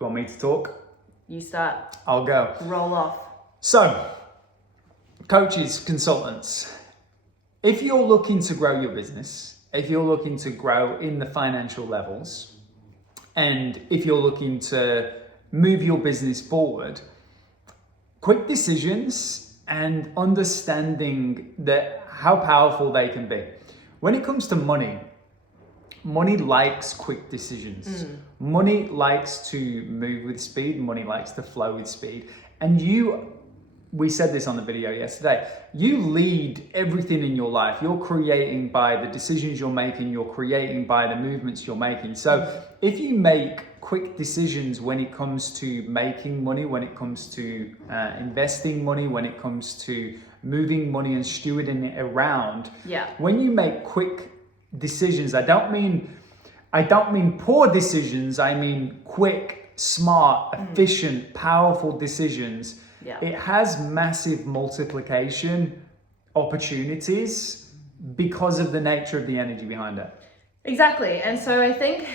you want me to talk? You start. I'll go. Roll off. So, coaches, consultants, if you're looking to grow your business, if you're looking to grow in the financial levels, and if you're looking to move your business forward, quick decisions and understanding that how powerful they can be. When it comes to money likes quick decisions. Money likes to move with speed. Money likes to flow with speed. And we said this on the video yesterday, you lead everything in your life. You're creating by the decisions you're making, you're creating by the movements you're making. So if you make quick decisions when it comes to making money, when it comes to investing money, when it comes to moving money and stewarding it around, when you make quick decisions, I don't mean poor decisions, I mean quick, smart, efficient, powerful decisions. It has massive multiplication opportunities because of the nature of the energy behind it. Exactly. And so I think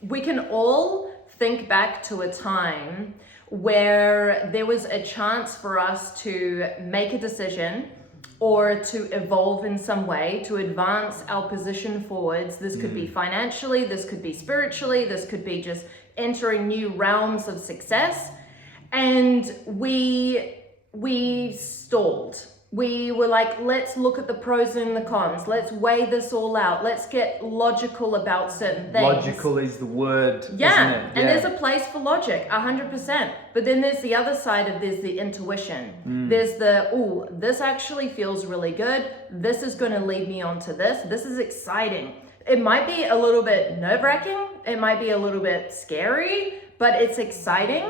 we can all think back to a time where there was a chance for us to make a decision or to evolve in some way, to advance our position forwards. This could be financially, this could be spiritually, this could be just entering new realms of success. And we stalled. We were like, let's look at the pros and the cons. Let's weigh this all out. Let's get logical about certain things. Logical is the word, isn't it? And there's a place for logic, 100%. But then there's the other side of there's the intuition. There's the, this actually feels really good. This is going to lead me on to this. This is exciting. It might be a little bit nerve-wracking. It might be a little bit scary, but it's exciting.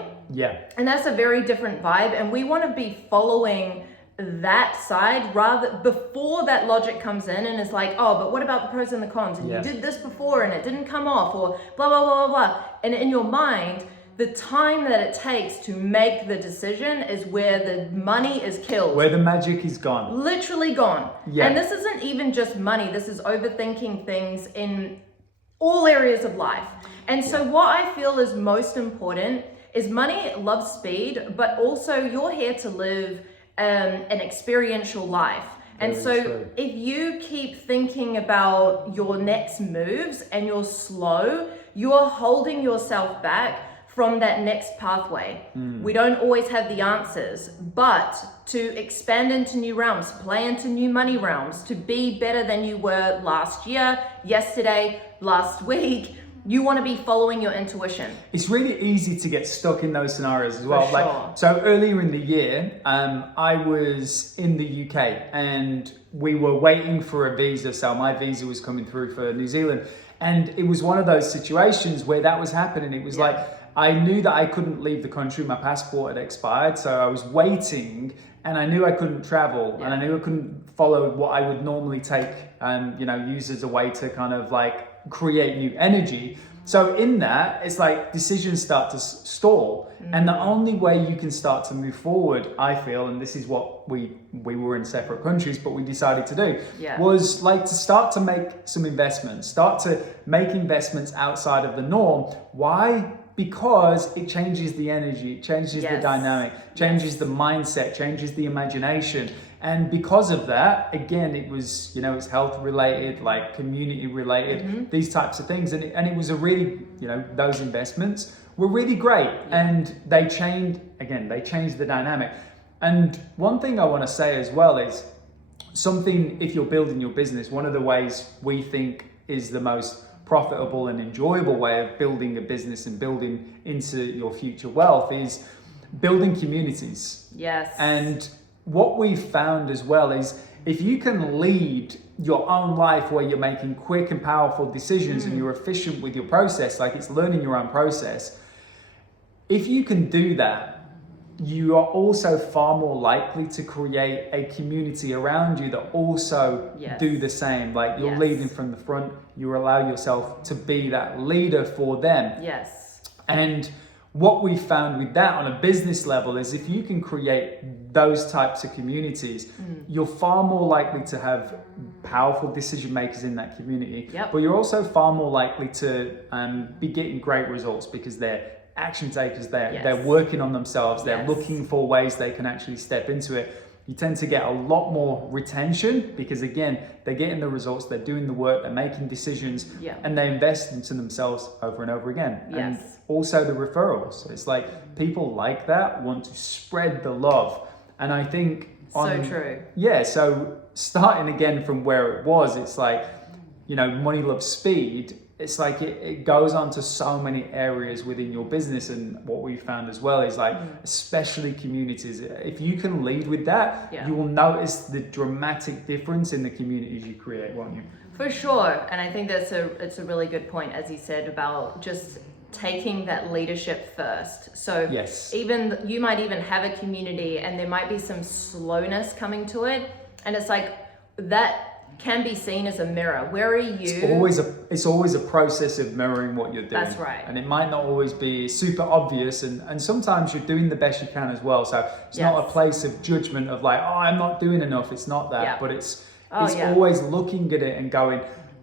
And that's a very different vibe. And we want to be following that side rather before that logic comes in and it's like, oh, but what about the pros and the cons? And you did this before and it didn't come off, or blah, blah, blah, blah, blah. And in your mind, the time that it takes to make the decision is where the money is killed. Where the magic is gone. Literally gone. And this isn't even just money. This is overthinking things in all areas of life. And so what I feel is most important is money loves speed, but also you're here to live an experiential life. And so if you keep thinking about your next moves and you're slow, you're holding yourself back from that next pathway. We don't always have the answers, but to expand into new realms, play into new money realms, to be better than you were last year, yesterday, last week, you want to be following your intuition. It's really easy to get stuck in those scenarios as well. So earlier in the year, I was in the UK and we were waiting for a visa. So my visa was coming through for New Zealand. And it was one of those situations where that was happening. It was like, I knew that I couldn't leave the country. My passport had expired. So I was waiting and I knew I couldn't travel and I knew I couldn't follow what I would normally take and, use as a way to kind of like create new energy. So in that, it's like decisions start to stall. And the only way you can start to move forward, I feel, and this is what we were in separate countries, but we decided to do, was like to start to make some investments, start to make investments outside of the norm. Why? Because it changes the energy, it changes the dynamic, changes the mindset, changes the imagination. And because of that, again, it was, it's health related, like community related, these types of things. And it was a really, those investments were really great. And they changed the dynamic. And one thing I want to say as well is something, if you're building your business, one of the ways we think is the most profitable and enjoyable way of building a business and building into your future wealth is building communities. And what we've found as well is if you can lead your own life where you're making quick and powerful decisions and you're efficient with your process, like it's learning your own process, if you can do that, you are also far more likely to create a community around you that also do the same. Like you're leading from the front, you allow yourself to be that leader for them. And what we found with that on a business level is if you can create those types of communities, you're far more likely to have powerful decision makers in that community, but you're also far more likely to be getting great results because they're action takers. They're Yes. they're working on themselves. They're Yes. looking for ways they can actually step into it. You tend to get a lot more retention because again, they're getting the results, they're doing the work, they're making decisions, Yeah. and they invest into themselves over and over again. And Yes. also the referrals. It's like people like that want to spread the love. And I think So true. Yeah, so starting again from where it was, it's like, you know, money loves speed. It's like it goes on to so many areas within your business. And what we found as well is like, especially communities, if you can lead with that, Yeah. you will notice the dramatic difference in the communities you create, won't you? For sure. And I think it's a really good point, as you said, about just taking that leadership first. So Yes. even you might even have a community and there might be some slowness coming to it. And it's like that can be seen as a mirror. Where are you? It's always a process of mirroring what you're doing. That's right. And it might not always be super obvious, and sometimes you're doing the best you can as well. So it's not a Yes. place of judgment of like, oh, I'm not doing enough. It's not that, Yeah. but it's Yeah. always looking at it and going,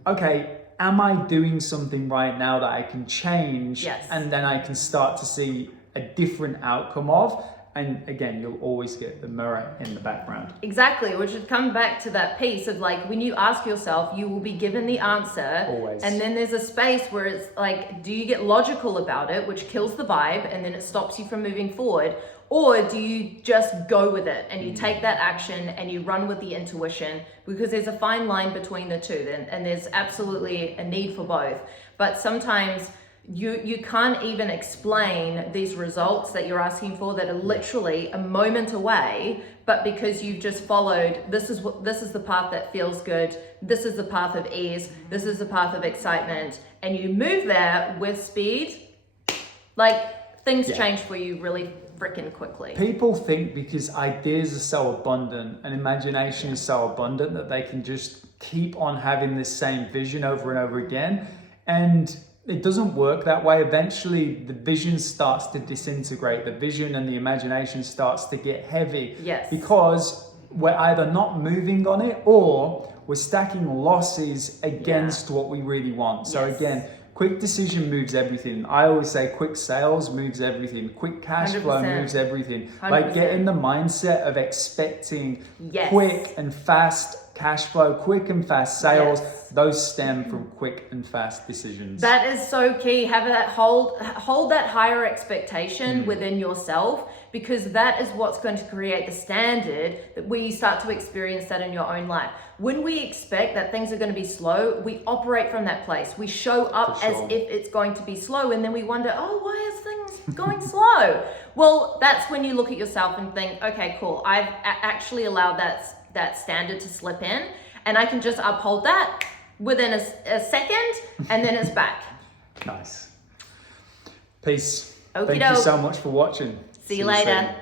okay, am I doing something right now that I can change? Yes. And then I can start to see a different outcome of. And again, you'll always get the mirror in the background. Exactly, which would come back to that piece of like when you ask yourself, you will be given the answer. Always. And then there's a space where it's like, do you get logical about it, which kills the vibe and then it stops you from moving forward? Or do you just go with it and you take that action and you run with the intuition? Because there's a fine line between the two, and there's absolutely a need for both. But sometimes you can't even explain these results that you're asking for that are literally a moment away, but because you've just followed, this is the path that feels good, this is the path of ease, this is the path of excitement, and you move there with speed, like things change for you really freaking quickly. People think because ideas are so abundant and imagination is so abundant that they can just keep on having this same vision over and over again. And it doesn't work that way. Eventually, the vision starts to disintegrate. The vision and the imagination starts to get heavy. Yes. Because we're either not moving on it or we're stacking losses against what we really want. So Yes. again, quick decision moves everything. I always say quick sales moves everything. Quick cash flow 100%. moves everything. 100%. Like get in the mindset of expecting Yes. quick and fast cash flow, quick and fast sales. Yes. Those stem from quick and fast decisions. That is so key. Have that hold that higher expectation within yourself, because that is what's going to create the standard that where you start to experience that in your own life. When we expect that things are going to be slow, we operate from that place. We show up For as sure. if it's going to be slow, and then we wonder, oh, why is things going slow? Well, that's when you look at yourself and think, okay, cool. I've actually allowed that standard to slip in, and I can just uphold that within a second, and then it's back. Nice. Peace. Okie Thank doke. you so much for watching. See you later. soon.